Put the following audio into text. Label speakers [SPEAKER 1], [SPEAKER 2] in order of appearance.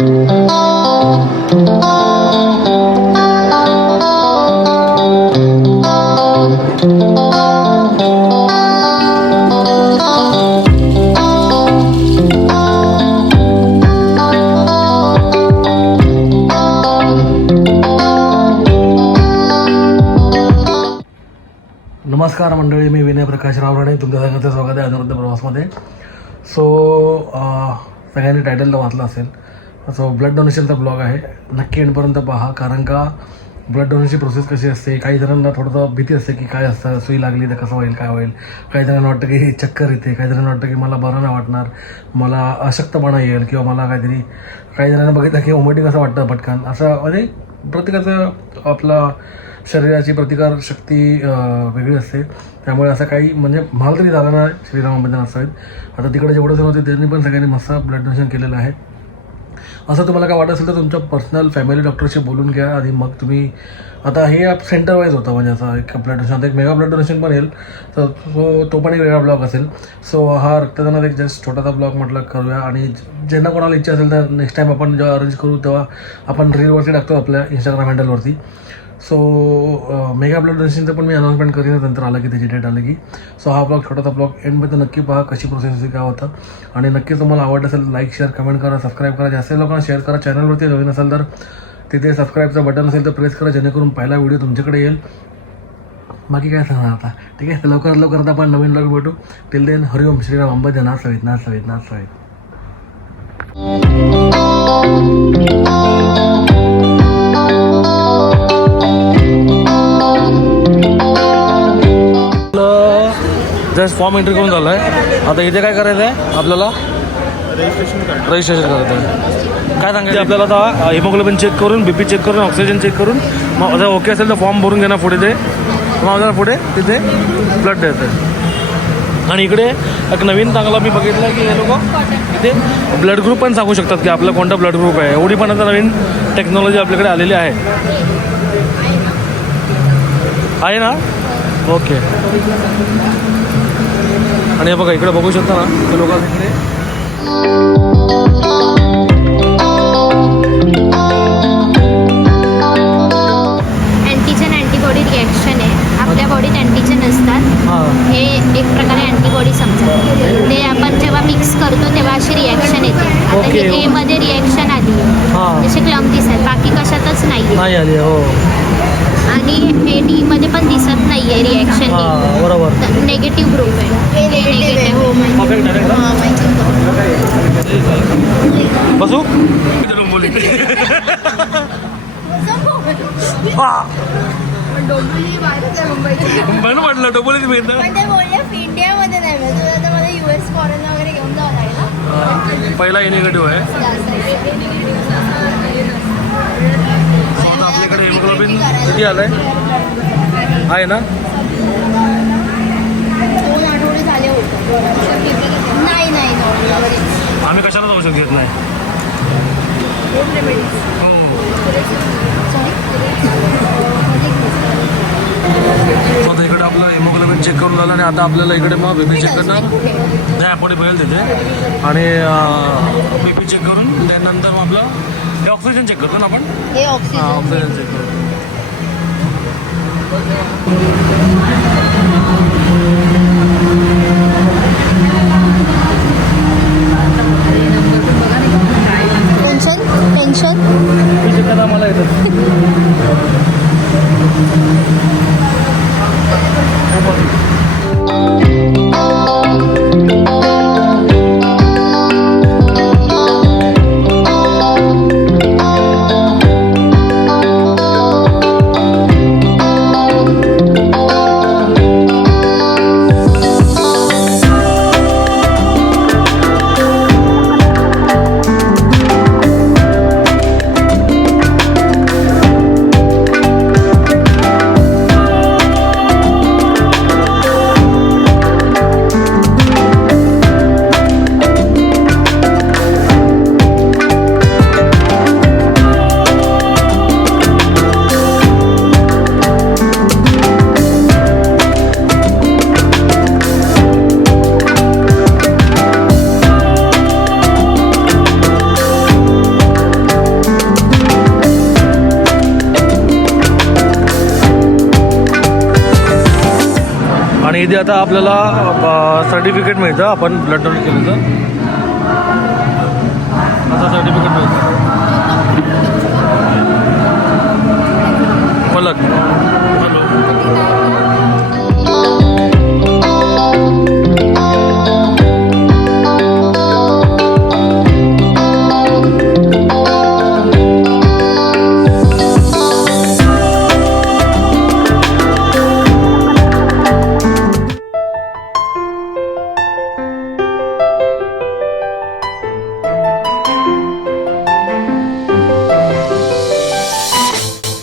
[SPEAKER 1] नमस्कार मंडळी मी विनय प्रकाश रावराणे. तुमच्या सगळ्यांचं स्वागत आहे अनुरुद्ध प्रवासमध्ये. सो सगळ्यांनी टायटल वाचलं असेल. सो ब्लड डोनेशनचा ब्लॉग आहे. नक्की एंडपर्यंत पहा कारण का ब्लड डोनेशनची प्रोसेस कशी असते? काही जणांना थोडंसं भीती असते की काय असतं सुई लागली तर कसं होईल काय होईल? काही जणांना वाटतं की चक्कर येते काही जणांना वाटतं की मला बरं नाही वाटणार मला अशक्तपणा येईल किंवा मला काहीतरी काही जणांना बघितलं की ओमेटिंग असं वाटतं पटकन. असं म्हणजे प्रत्येकाचं आपला शरीराची प्रतिकार शक्ती वेगळी असते. त्यामुळे असं काही म्हणजे मला तरी झालं नाही श्रीरामाबद्दल असावेत आता तिकडे जेवढं जण होते त्यांनी पण सगळ्यांनी मस्त ब्लड डोनेशन केलेलं आहे. असं तुम्हाला काय वाटत असेल तर तुमच्या पर्सनल फॅमिली डॉक्टरशी बोलून घ्या आणि मग तुम्ही आता हे आप सेंटर वाईज होतं म्हणजे असं एक ब्लड डोनेशन आता एक मेगा ब्लड डोनेशन पण येईल. तर तो तो पण एक वेगळा ब्लॉग असेल. सो हा रक्तदानात एक जस्ट छोटासा ब्लॉग म्हटलं करूया आणि ज्यांना कोणाला इच्छा असेल तर नेक्स्ट टाईम आपण जेव्हा अरेंज करू तेव्हा आपण रीलवरती टाकतो आपल्या इंस्टाग्राम हँडलवरती सो मेगा ब्लड डोनेशनचं पण मी अनाउन्समेंट करीन नंतर आलं की त्याची डेट आलं की. सो हा ब्लॉग छोटासा ब्लॉग एंडमध्ये नक्की पहा कशी प्रोसेस होती काय होतं. आणि नक्की तुम्हाला आवडत असेल लाईक शेअर कमेंट करा सबस्क्राईब करा. जास्त लोकांना शेअर करा. चॅनलवरती नवीन असेल तर तिथे सबस्क्राईबचं बटन असेल तर प्रेस करा जेणेकरून पहिला व्हिडिओ तुमच्याकडे येईल. बाकी काय सांगणार आता? ठीक आहे लवकरात लवकर आता आपण नवीन ब्लॉग भेटू. टिल देन हरिओम श्रीराम अंबाजी नाथ सवित नाथ सवित नाथ सवित. जस्ट फॉर्म एंट्री करून झालं आहे आता इथे काय करायचं आहे आपल्याला रजिस्ट्रेशन करायचं आहे. काय सांगायचं? आपल्याला आता हिमोग्लोबिन चेक करून बी पी चेक करून ऑक्सिजन चेक करून मग जर ओके असेल तर फॉर्म भरून घेणार पुढे ते. मग आपल्याला पुढे तिथे ब्लड द्यायचं आहे. आणि इकडे एक नवीन चांगला मी बघितलं की हे लोक इथे ब्लड ग्रुप पण सांगू शकतात की आपला कोणता ब्लड ग्रुप आहे. एवढी पण आता नवीन टेक्नॉलॉजी आपल्याकडे आलेली आहे. आहे ना? ओके आणि बघा इकडे बघू शकता ना ते लोक इकडे.
[SPEAKER 2] अँटीजन अँटीबॉडी रिॲक्शन आहे. आपल्या बॉडीत अँटीजन असतात.
[SPEAKER 1] हां.
[SPEAKER 2] हे एक प्रकारे अँटीबॉडी समजा. ते आपण जेव्हा मिक्स करतो तेव्हा अशी रिॲक्शन येते. आता
[SPEAKER 1] Okay.
[SPEAKER 2] हे ए मध्ये रिॲक्शन आली.
[SPEAKER 1] हां.
[SPEAKER 2] जसे क्लम दिसतात. बाकी कशातच नाही.
[SPEAKER 1] नाही आली हो.
[SPEAKER 2] आणि हे डी मध्ये पण दिसत नाहीये रिॲक्शन
[SPEAKER 1] हां. बरोबर.
[SPEAKER 2] नेगेटिव्ह ग्रुप आहे. हे
[SPEAKER 1] बसू? म्हणून म्हटलं डोबोलीच मिळतं
[SPEAKER 3] पण ते बोलले इंडियामध्ये नाही मिळत तुला तर मला युएस फॉरेन वगैरे घेऊन जावं लागेल ना?
[SPEAKER 1] पहिला ए निगेटिव्ह आहे. किती आलंय? आहे ना?
[SPEAKER 3] दोन आठवडे झाले होते नाही नाही नॉर्मल
[SPEAKER 1] आम्ही कशाला जाऊ शकत घेत नाही? हो. आता इकडे आपलं हिमोग्लोबिन चेक करून झालं आणि आता आपल्याला इकडे मग बीपी चेक करणार. नाही आपण बघेल तिथे. आणि बीपी चेक करून त्यानंतर मग आपलं हे ऑक्सिजन चेक करतो ना आपण?
[SPEAKER 3] ऑक्सिजन
[SPEAKER 1] ऑक्सिजन चेक करतो
[SPEAKER 3] टेन्शन टेन्शन
[SPEAKER 1] बीपी चेक मला येतं. आणि इथे आता आपल्याला सर्टिफिकेट मिळतं. आपण ब्लड डोनेट तर. असं सर्टिफिकेट मिळतं.